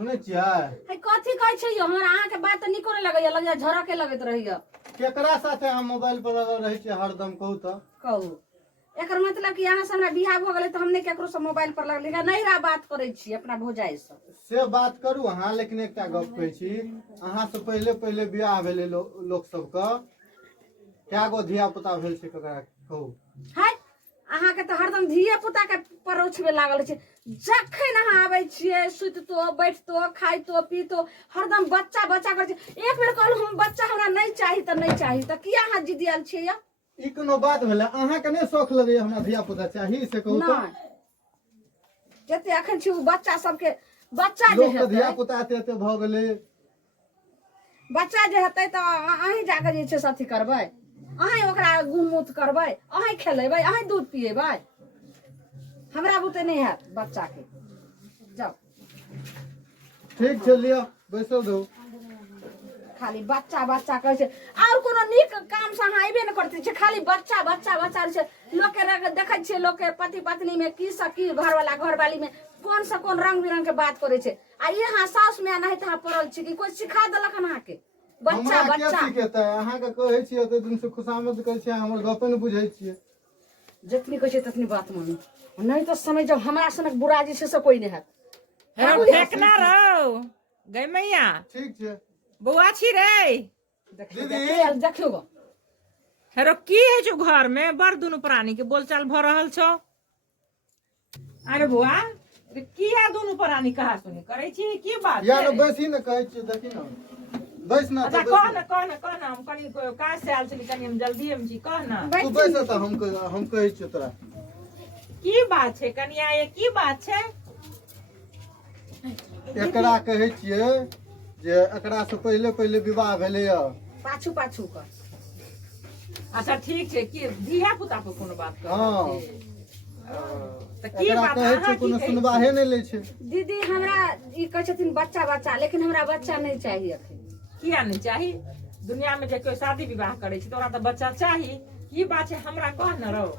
सुनै छियै है कथी कहै छै यो हमरा अहाँ के बात निको नै लगैया लगैया झरके लगैत रहैया केकरा साथे हम मोबाइल पर लगल रहै छियै हरदम कहू एकर मतलब कि अहाँ से हमरा बियाह भ गेलै त हम नै केकरो से मोबाइल पर लगलै नैहरा बात करै छी अपना भौजाई से बात करू अहाँ लेकिन एकटा गप कहै छी अहाँ से पहिले बियाह भेलै लोक सबके क्या गो धिया पुता भेल छै ककरा कहू है अहाँ के त हरदम धिया पुता के परोछबे लागल छै जखन अहाँ आबै छियै सुततो बैठतो खाइतो पीतो हरदम बच्चा बच्चा करै छै एक बेर कहलहुँ हम बच्चा हमरा नहीं चाही त किया अहाँ जिदियल छियै या ई कोनो बात भेलै अहाँ के नै शौक लगैया हमरा धिया पुता चाही से कहू त जते अखन छी उ बच्चा सबके बच्चा जे हेतै धिया पुता एते भ गेलै बच्चा जे हेतै त अहीं जाके जे छै से अथी करबै अहीं ओकरा गुमूत करबै अहीं खेलेबै अहीं दूध पिएबै हमरा बुते नहीं हैत बच्चा के जाओ ठीक छै लिया बैसल रहू खाली बच्चा बच्चा कहै छै और कोनो नीक काम से अहाँ अइबे न करते छै खाली बच्चा बच्चा बच्चा छै लोक के देखै छियै लोक के पति पत्नी में की सकी घरवाला घरवाली में कौन सा कौन रंग बिरंग के बात करे छै आ ये हाँ सास में नहीं था पड़ल छी कि कोई सिखा देलक अहाँ के बच्चा बच्चा सिखेतै अहाँ के कहै छियै ओते दिन से खुशामद कहै छियै हमर गपे न बुझै छियै जितनी कहै छै ततनी बात मानू नहीं तो समय जब हमरा सनक बुरा जे छै से कोई नहीं हैत हेरो फेकना रहो गई मैया ठीक छै बौआ छी रे देखियो गो हेरो की है जो घर में बड़ दुनु प्राणी के बोलचाल भ रहल छौ अरे बुआ रे किया दुनु प्राणी कहा सुनी करे छी की बात यार बैसी न कहै छी देखी न बैस ना अच्छा कह न हम कनी काज से आल छली कनी हम जल्दी में छी कह न तू बैस त हम कहै छी तोरा की बात छै कनिया ये की बात छै एकरा कहै छियै जे एकरा से पहिले विवाह भेलै य पाछू पाछू का अच्छा ठीक छै की धिया पुता पर कोनो बात कर हां त की बात कहै छै कोनो सुनवाहे नै लै छै दीदी हमरा ई कहै छथिन बच्चा बच्चा लेकिन हमरा बच्चा नहीं चाहिए अखन किया नहीं चाही दुनिया में जे कोई शादी विवाह करे छै तोरा त बच्चा चाही की बात छै हमरा कह न रहो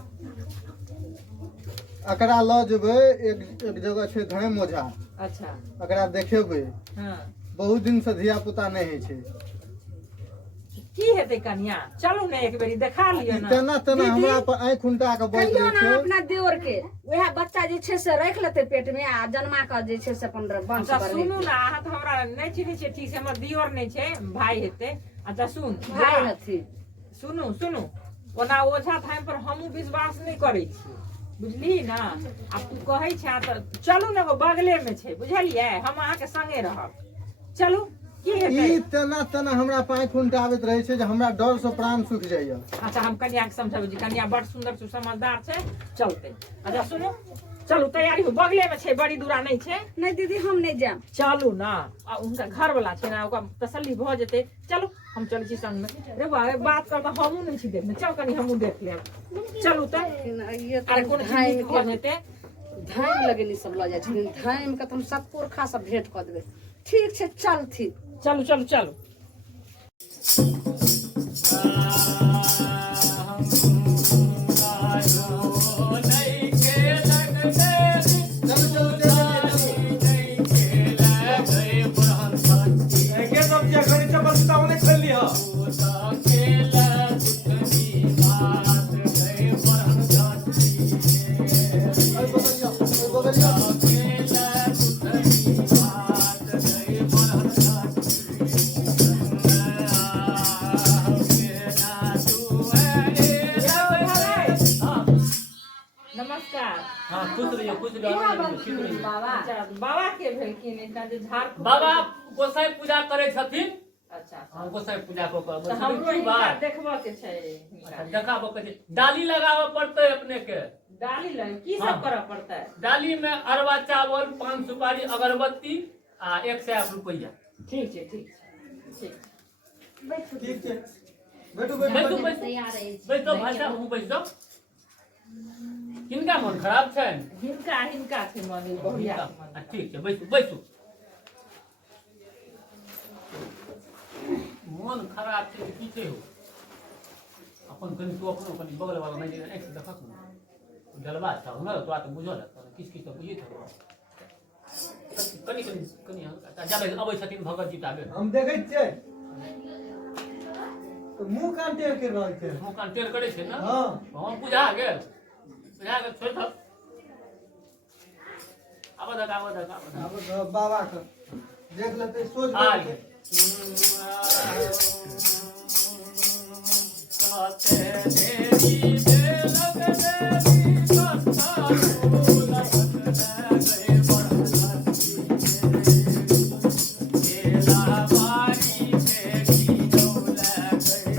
एकरा ल जेबै एक जगह छै धैम ओझा अच्छा एकरा देखेबै हां बहुत दिन से धिया पुता नहीं है छै की हेतै कन्या चलू ने एक बेरी देखा लियो ना तना हमरा पर आँख उल्टा के बैठ कहियो छै ना अपना देवर के वह बच्चा जे छै से रख लेते पेट में आ जन्मा के जे छै से अपन वंश अच्छा बढ़ेतै सुनू ना अहाँ त हमरा नहीं चिन्है छियै ठीक से हमर दियोर नहीं छै भाई हेतै अच्छा सुन भाई हथी सुनू ओना ओझा थाम पर हमहू विश्वास नहीं करै छी बुझली ना आ तू कहै छै त चलू ने वो बगले में छै बुझलियै हम अहाँ के संगे रहब चलू की हेतै ई तना हमरा पाँख उल्टाबैत रहै छै जे हमरा डर से प्राण सूख जाइया अच्छा हम कन्या के समझाबै छी कन्या बड़ सुंदर छै समझदार छै चलते अच्छा सुनो चलू तैयारी हो बगले में छै बड़ी दूरा नहीं छै नहीं दीदी हम नहीं जाम चलू ना आ उनका घर वाला छै ना ओकरा तसल्ली भ जेतै चलू हम चलै छी संग में रे बात कर त हमहू नहीं छी देखने चल कनी हमहू देख लेब चलू त अरे कोन चीज भ जेतै धान लगेनी सब ल जाइ छथिन धान के हम सब पुरखा सब भेंट क देबै ठीक छै चलथी चलू बाबा के भेलखिन एकटा जे झारखंड बाबा गोसाई पूजा करे छथिन अच्छा हम गोसाई पूजा को कर तो हमरो इनका देखबो के छै अच्छा देखाबो के छै डाली लगाबो पड़ते अपने के डाली लग की सब करऽ पड़तै डाली में अरवा चावल पान सुपारी अगरबत्ती आ 100 रुपया ठीक छै ठीक छै बैठो भाई साहब हूं बैठ जाओ किनका मन खराब छै हिनका छै मन बहुरिया ठीक छै बैसू मन खराब छै की छै हो अपन कनी तो अपनो कनी बगल वाला नहीं एक से देखक न जलवा था हमरा तो बुझल किस तो बुझे था कनी कनी कनी जाबे अबै छथिन भगत जी ताबे हम देखै छियै तो मुंह कान टेढ़ कर रहल छै मुंह कान टेढ़ करै छै ना हां हम बुझा गेल छोड़ दो आबो दगा अब बाबा के देख लेते सोच आ के कहते देवी बेलग देवी कथा फूल गए केला बारी से गिरौला गए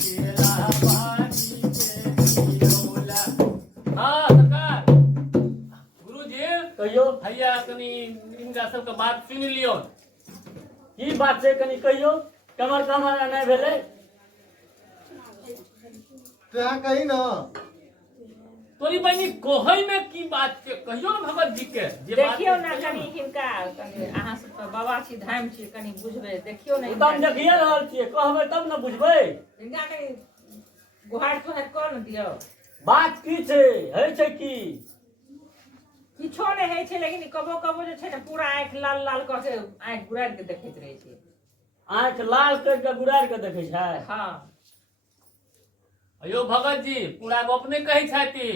केला बारी से गिरौला हाँ सरकार गुरुजी कहियो भैया कनी इनका सबके बात सुन लियो की बात छै कनी कहियो कमर कमर नहीं भेले तो कही ना तोरी बनी कोहई में की बात के कहियो ना भगत जी के जे बात देखियो ना कनी हिनका कनी अहाँ सब तो बाबा छी धाम छी कनी बुझबे देखियो ना तब देखिए रहल छियै कहबै तब न बुझबै हिनका कनी गुहार तुहार कर न दियो बात की छै है छै की किछो नहीं है छे लेकिन कबो कबो जे छे ना पूरा आंख लाल लाल क के आंख गुराड़ के देखैत रहे छे आँख लाल कर के गुरार के देखै छै हां अयो भगत जी पूरा गप नहीं कही छाती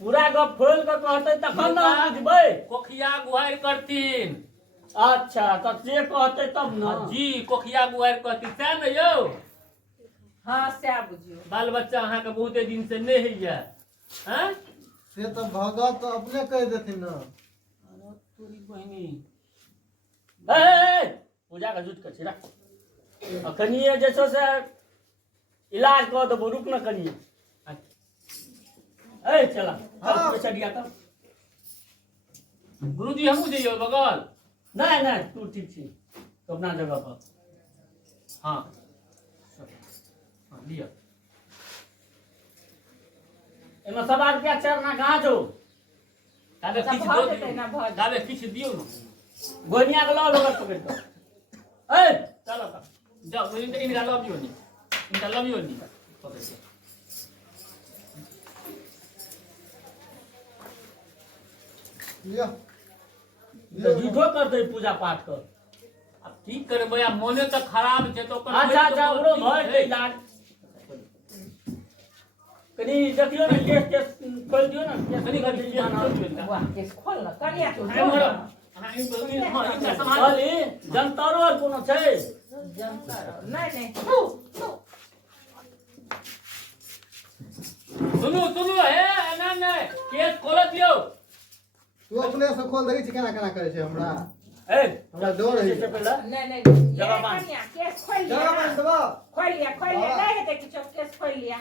पूरा गप खोल के कहतै तखन न बुझबै कोखिया गुहार करतीन अच्छा त जे कहतै तब न जी कोखिया गुहार करती सै न यो हां से बुझियो बाल बच्चा अहाँ के बहुते दिन से नहीं है हैं से तो भगत अपने कह देथिन ना तोरी बहिनी ए पूजा का जुट के छै रख अखनिए जे छै से इलाज कऽ देबो रुक न कनिए ए चला चल पैसा दिया तब गुरुजी हमहू जइयो बगल नहीं नहीं तू ठीक छी तो अपना जगह पर हाँ हाँ लिया एमे 7 रुपया चरना कहाँ छौ दादे सब किछ भऽ दो जेतै ना भऽ दादे किछ दियो न गोनिया के लऽ लोग पकड़ के ए चलो तब जाओ इनका लव यू नहीं इनका लव यू नहीं पकड़ के लिया तो झूठो करते पूजा पाठ कर अब की करबे आ मोने तो खराब छे तो ओकर अच्छा अच्छा ओकरो भर के इलाज कनी देखियो ना केस केस खोल दियो ना केस कनी कनी वाह केस खोल न कनिया तू खाली जनतारो और कोनो छै जनता नहीं नहीं सुनो सुनो हे ना ना केस खोल दियो तू अपने से खोल दे केना केना करे छै हमरा ए हमरा डर है से पहले नहीं नहीं जगह बांध। कनिया केस खोल जगह लिया बांध दबा खोल लिया हाँ। नहीं हेते किछो केस खोल लिया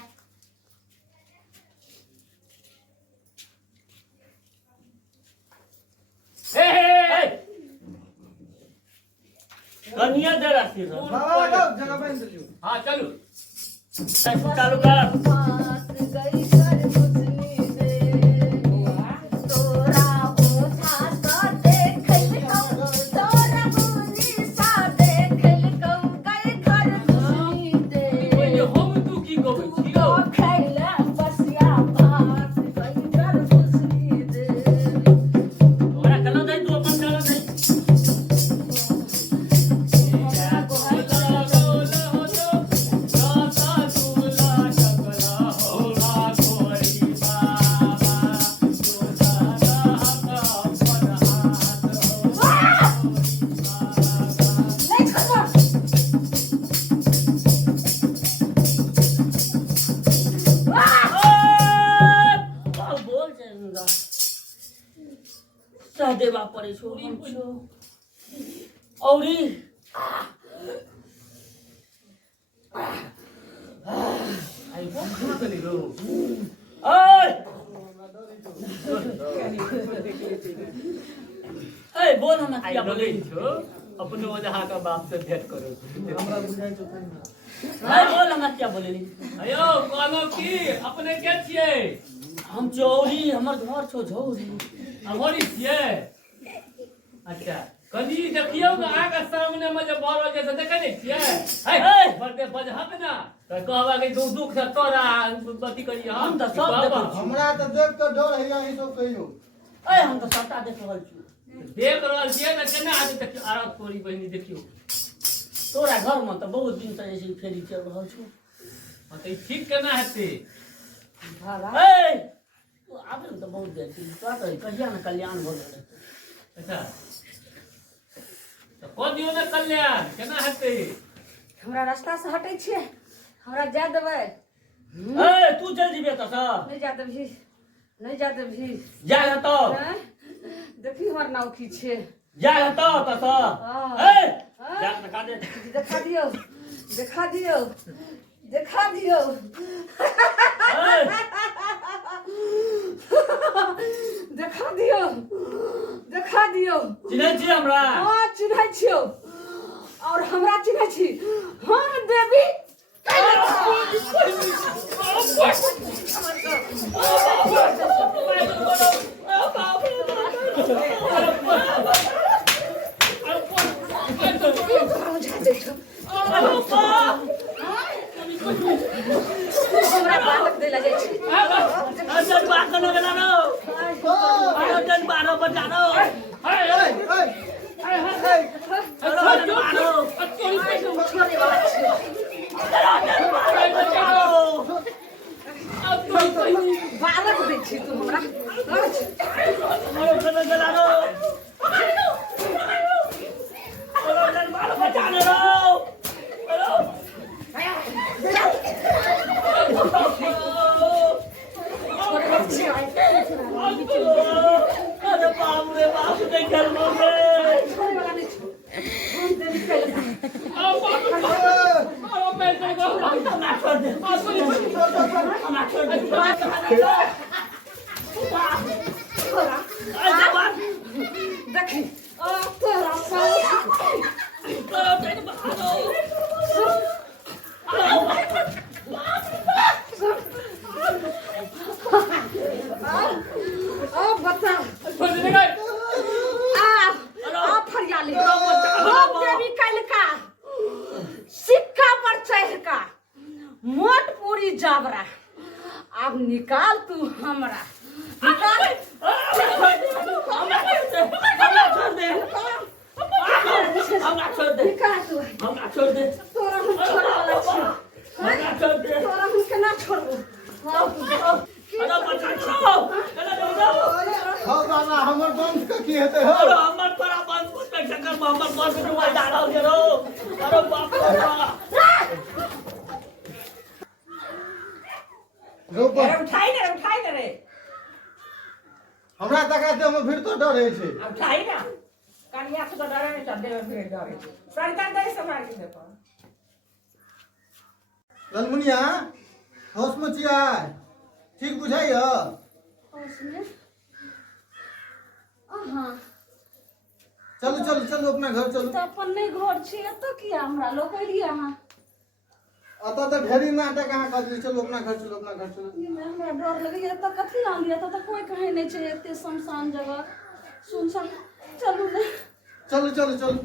हे हे कनिया दे रखी रो बाबा लगाओ जगह बांध दियो हां चलो चालू कर पास गई कर बुझनी दे तोरा ओझा सा देखल कौ तोरा मुनि सा देखल कौ गई घर बुझनी दे ओए हम तू की कहबै छियो खैला बसिया पास गई घर बुझनी दे तोरा कना दे तू अपन चला दे नहीं छोड़ बोल जाएगा सहदेवा परे छो औरी आई भूख कनी रो ए ए बोल हम आई क्या बोले बोलै छो अपने ओझा का बाप से भेंट करो हमरा बुझाइ छौ तै ना ए बोल हम क्या बोले अयो कहलो की अपने के छिए हम चौरी हमर घर छो झौरी अमोरी छिए अच्छा कनी देखियो ना आगे सामने में जे बड़ो जैसे देखे नहीं छियै हे! हे बड़े बजहक ना तो कहबा कि दुख दुख से तोरा गति करी हम तो सब देखै छी। हमरा तऽ देख कऽ डर होइया ई सब कहियो। ए हम तो सबटा देख रहल छी। देख रहल छियै ना केना आदमी देखियो आरो तोरी बहिनी देखियो तोरा घर में तो बहुत दिन से ऐसे फेरी चल रहल छी। हां त ई ठीक केना हेतै ए तू आबे न तो बहुत देर छी। तोरा तो कहिया न कल्याण भ गेल रहतै। अच्छा तो को दियो ना कल्याण केना हेतै हमरा रास्ता से हटै छियै, हमरा जाय देबै। ए तू चल जीबे त सा नहीं जा देबही, नहीं जा देबही। जा हतो हैं? देखी हमर नाव की छै। जा हतो त सा हाँ। ए जा न का दे देखा दियो, देखा दियो, देखा दियो। ए देखा दियो, देखा दियो। चिन्है छी हमरा हाँ चिन्है छियो और हमरा चिन्है छी। हम देवी हमरा बालक देला जाइ छै। अजन बात न गेला नो अजन बारो बजा नो छोड़े वाला छै। बालक दै छी तू हमरा। छोड़े वाला नहीं छै। हम देवी कैल देखी तोरा बता फरियाली देवी कल का सिक्का पर चढ़ का मोट पूरी जाबरा। अब निकाल तू हमरा निकाल। निकाल तू तोरा हम छोड़े वाला छी। तोरा हम केना छोड़बो। हौ दादा हमर बंश के की हेतै हो। हमर तोरा बंद के चक्कर में हमर बंद डुबा डाल दे रो। अरे बाप रे रोप उठाई ना रे। हमरा तका दे हम फिर तो डर होइ छै। उठाई ना कनिया से तो डरे नहीं चल देवे फिर डरे। सरकार दे से मार के देखो। ललमुनिया होश में छियै ठीक बुझाइय। चलू चलू चलू अपना घर चलू। तो अपन नहीं घर छी एत किया हमरा लोक एलिए अहाँ। अतः तो ढेरी नाटक अहाँ कर दी। चलू अपना घर चलू अपना घर चलू। हमरा डर लगैया एत कथी आनलिए। एत तो कोई कहीं नहीं छै। एते सुनसान जगह सुनसान। चलू ने चलू चलू चलू